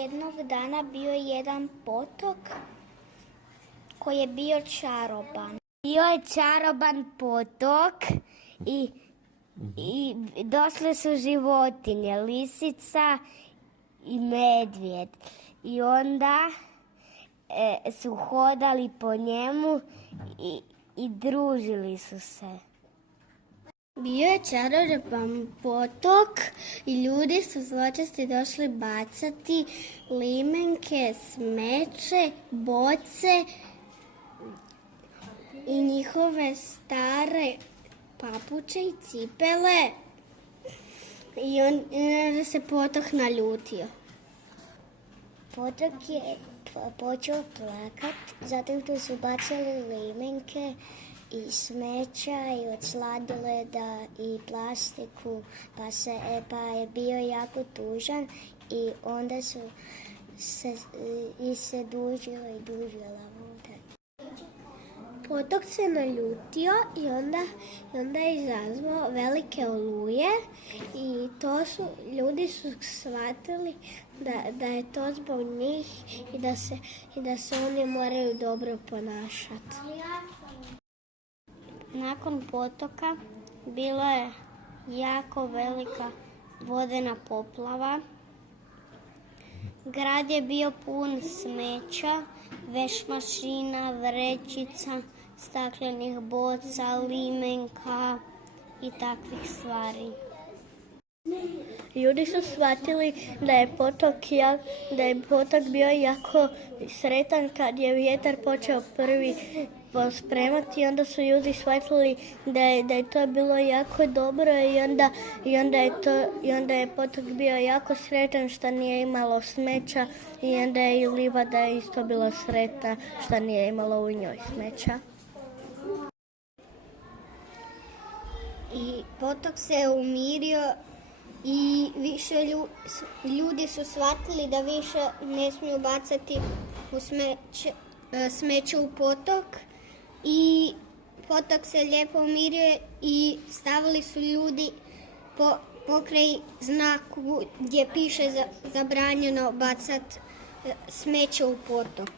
jednog dana bio jedan potok koji je bio čaroban. Bio je čaroban potok i došle su životinje, lisica i medvjed. I onda su hodali po njemu i družili su se. Bio je čaroban potok i ljudi su zločesti došli bacati limenke, smeće, boce i njihove stare papuče i cipele. I onda se potok naljutio. Potok je počeo plakat, zatim tu su bacili limenke i smeća i od sladoleda i plastiku, pa je bio jako tužan i onda su se dužila voda. Potok se naljutio i onda je izazvao velike oluje i ljudi su shvatili da je to zbog njih i da se oni moraju dobro ponašati. Nakon potoka bila je jako velika vodena poplava. Grad je bio pun smeća, vešmašina, vrećica, staklenih boca, limenka i takvih stvari. Ljudi su shvatili da je potok bio jako sretan kad je vjetar počeo prvi pospremati, onda su ljudi shvatili da je to bilo jako dobro i onda je potok bio jako sretan što nije imalo smeća i onda je i livada isto bila sretna što nije imalo u njoj smeća. I potok se umirio i više ljudi su shvatili da više ne smiju bacati smeće u potok i potok se lijepo umirio i stavili su ljudi pokraj znaku gdje piše zabranjeno bacati smeće u potok.